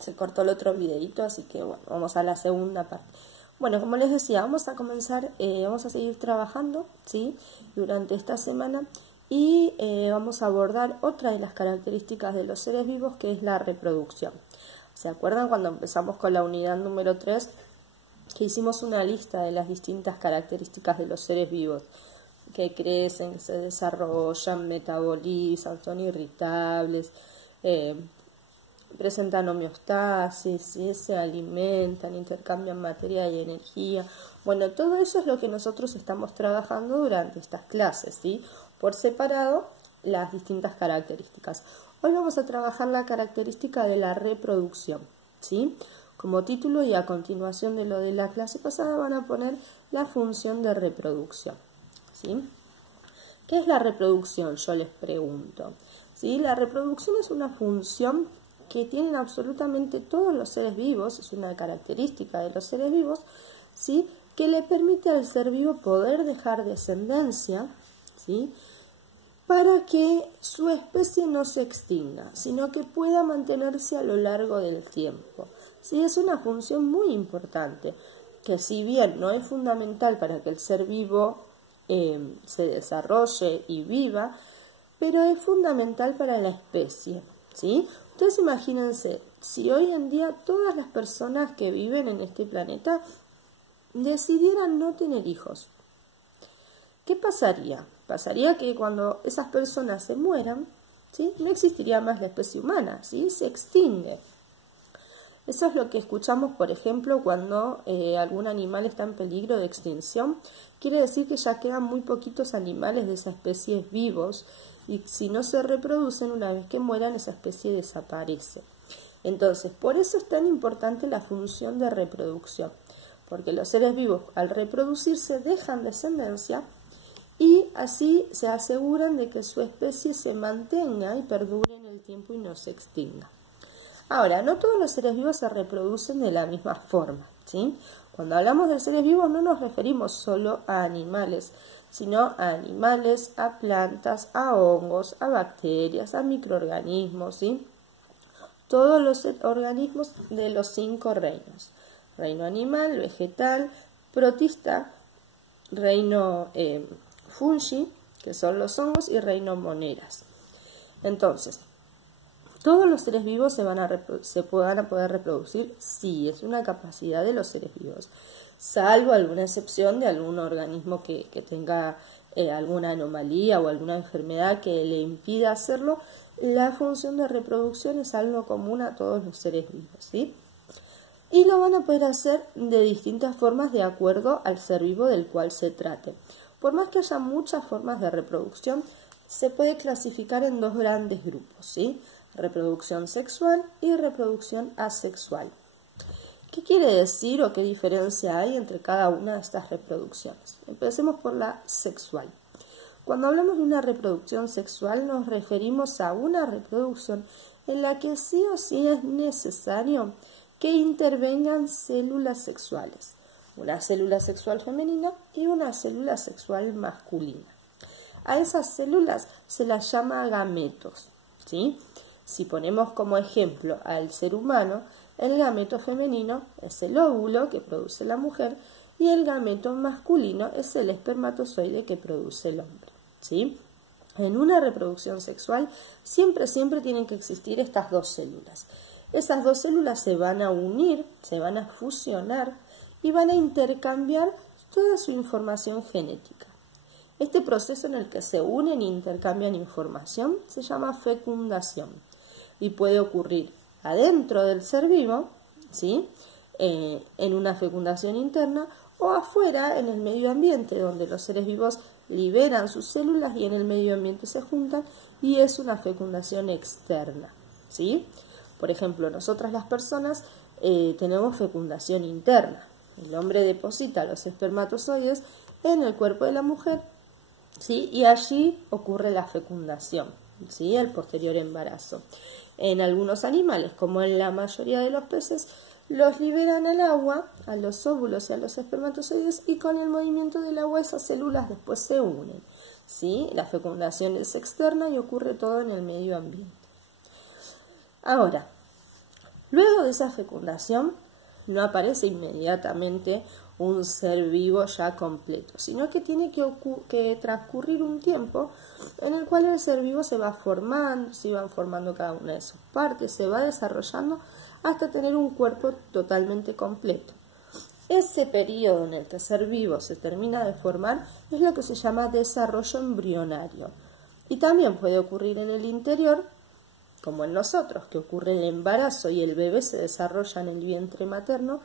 se cortó el otro videito, así que bueno, vamos a la segunda parte. Bueno, como les decía, vamos a comenzar, vamos a seguir trabajando, ¿sí? Durante esta semana y vamos a abordar otra de las características de los seres vivos, que es la reproducción. ¿Se acuerdan cuando empezamos con la unidad número 3? Que hicimos una lista de las distintas características de los seres vivos, que crecen, se desarrollan, metabolizan, son irritables, presentan homeostasis, ¿sí? Se alimentan, intercambian materia y energía. Bueno, todo eso es lo que nosotros estamos trabajando durante estas clases, ¿sí? Por separado, las distintas características. Hoy vamos a trabajar la característica de la reproducción, ¿sí? Como título, y a continuación de lo de la clase pasada van a poner la función de reproducción, ¿sí? ¿Qué es la reproducción? Yo les pregunto, ¿sí? La reproducción es una función que tienen absolutamente todos los seres vivos, es una característica de los seres vivos, ¿sí? Que le permite al ser vivo poder dejar descendencia, ¿sí? Para que su especie no se extinga, sino que pueda mantenerse a lo largo del tiempo. ¿Sí? Es una función muy importante, que si bien no es fundamental para que el ser vivo se desarrolle y viva, pero es fundamental para la especie, ¿sí? Entonces imagínense, si hoy en día todas las personas que viven en este planeta decidieran no tener hijos, ¿qué pasaría? Pasaría que cuando esas personas se mueran, ¿sí? No existiría más la especie humana, ¿sí? Se extingue. Eso es lo que escuchamos, por ejemplo, cuando algún animal está en peligro de extinción. Quiere decir que ya quedan muy poquitos animales de esa especie vivos, y si no se reproducen, una vez que mueran, esa especie desaparece. Entonces, por eso es tan importante la función de reproducción, porque los seres vivos, al reproducirse, dejan descendencia y así se aseguran de que su especie se mantenga y perdure en el tiempo y no se extinga. Ahora, no todos los seres vivos se reproducen de la misma forma, ¿sí? Cuando hablamos de seres vivos no nos referimos solo a animales, sino a animales, a plantas, a hongos, a bacterias, a microorganismos, ¿sí? Todos los organismos de los 5 reinos: reino animal, vegetal, protista, reino fungi, que son los hongos, y reino moneras. Entonces, ¿todos los seres vivos se van a poder reproducir? Sí, es una capacidad de los seres vivos, salvo alguna excepción de algún organismo que tenga alguna anomalía o alguna enfermedad que le impida hacerlo. La función de reproducción es algo común a todos los seres vivos, ¿sí? Y lo van a poder hacer de distintas formas de acuerdo al ser vivo del cual se trate. Por más que haya muchas formas de reproducción, se puede clasificar en 2 grandes grupos, ¿sí? Reproducción sexual y reproducción asexual. ¿Qué quiere decir o qué diferencia hay entre cada una de estas reproducciones? Empecemos por la sexual. Cuando hablamos de una reproducción sexual, nos referimos a una reproducción en la que sí o sí es necesario que intervengan células sexuales, una célula sexual femenina y una célula sexual masculina. A esas células se las llama gametos, ¿sí? Si ponemos como ejemplo al ser humano, el gameto femenino es el óvulo que produce la mujer y el gameto masculino es el espermatozoide que produce el hombre, ¿sí? En una reproducción sexual siempre tienen que existir estas 2 células. Esas 2 células se van a unir, se van a fusionar y van a intercambiar toda su información genética. Este proceso en el que se unen e intercambian información se llama fecundación y puede ocurrir adentro del ser vivo, ¿sí? En una fecundación interna, o afuera en el medio ambiente, donde los seres vivos liberan sus células y en el medio ambiente se juntan, y es una fecundación externa, ¿sí? Por ejemplo, nosotras las personas tenemos fecundación interna. El hombre deposita los espermatozoides en el cuerpo de la mujer, ¿sí? Y allí ocurre la fecundación, ¿sí? El posterior embarazo. En algunos animales, como en la mayoría de los peces, los liberan al agua, a los óvulos y a los espermatozoides, y con el movimiento del agua esas células después se unen, ¿sí? La fecundación es externa y ocurre todo en el medio ambiente. Ahora, Luego de esa fecundación no aparece inmediatamente un ser vivo ya completo, sino que tiene que transcurrir un tiempo en el cual el ser vivo se va formando, se van formando cada una de sus partes, se va desarrollando hasta tener un cuerpo totalmente completo. Ese periodo en el que el ser vivo se termina de formar es lo que se llama desarrollo embrionario. Y también puede ocurrir en el interior, como en nosotros, que ocurre el embarazo y el bebé se desarrolla en el vientre materno,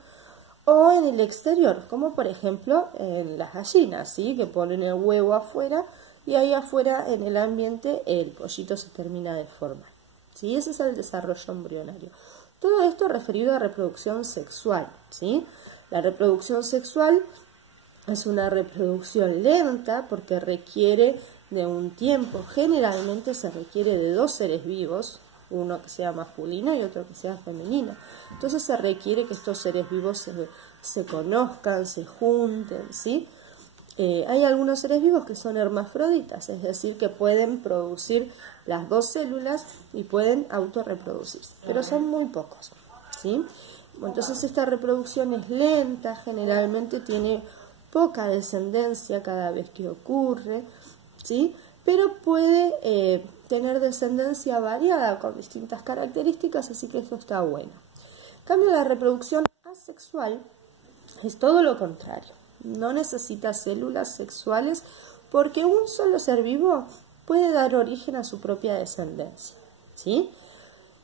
o en el exterior, como por ejemplo en las gallinas, ¿sí? Que ponen el huevo afuera y ahí afuera en el ambiente el pollito se termina de formar, ¿sí? Ese es el desarrollo embrionario. Todo esto referido a reproducción sexual, ¿sí? La reproducción sexual es una reproducción lenta porque requiere de un tiempo. Generalmente se requiere de 2 seres vivos, uno que sea masculino y otro que sea femenino. Entonces se requiere que estos seres vivos se conozcan, se junten, ¿sí? Hay algunos seres vivos que son hermafroditas, es decir, que pueden producir las 2 células y pueden autorreproducirse, pero son muy pocos, ¿sí? Entonces esta reproducción es lenta, generalmente tiene poca descendencia cada vez que ocurre, ¿sí? Pero puede tener descendencia variada con distintas características, así que esto está bueno. En cambio, la reproducción asexual es todo lo contrario. No necesita células sexuales porque un solo ser vivo puede dar origen a su propia descendencia, ¿sí?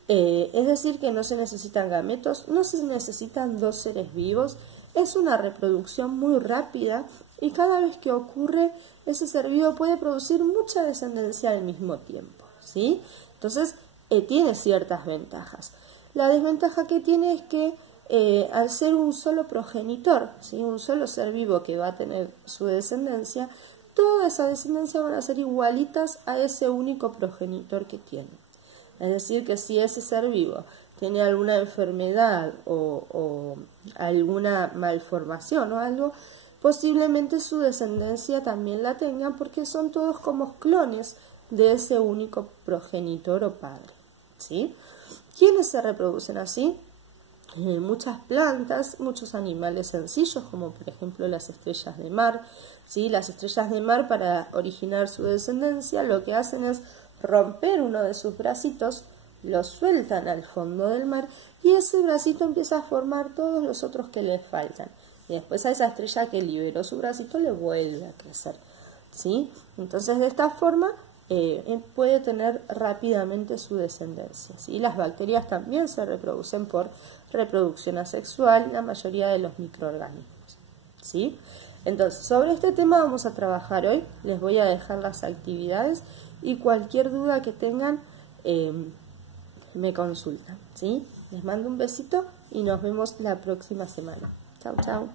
Es decir, que no se necesitan gametos, no se necesitan 2 seres vivos, es una reproducción muy rápida y cada vez que ocurre, ese ser vivo puede producir mucha descendencia al mismo tiempo, ¿sí? Entonces, tiene ciertas ventajas. La desventaja que tiene es que al ser un solo progenitor, ¿sí? Un solo ser vivo que va a tener su descendencia, toda esa descendencia van a ser igualitas a ese único progenitor que tiene. Es decir, que si ese ser vivo tiene alguna enfermedad o alguna malformación o algo, posiblemente su descendencia también la tenga porque son todos como clones de ese único progenitor o padre, ¿sí? ¿Quiénes se reproducen así? Muchas plantas, muchos animales sencillos, como por ejemplo las estrellas de mar, ¿sí? Las estrellas de mar, para originar su descendencia, lo que hacen es romper uno de sus bracitos, lo sueltan al fondo del mar y ese bracito empieza a formar todos los otros que le faltan. Y después a esa estrella que liberó su bracito le vuelve a crecer, ¿sí? Entonces de esta forma puede tener rápidamente su descendencia, ¿sí? Las bacterias también se reproducen por reproducción asexual, la mayoría de los microorganismos, ¿sí? Entonces, sobre este tema vamos a trabajar hoy. Les voy a dejar las actividades y cualquier duda que tengan me consultan, ¿sí? Les mando un besito y nos vemos la próxima semana. Chau, chau.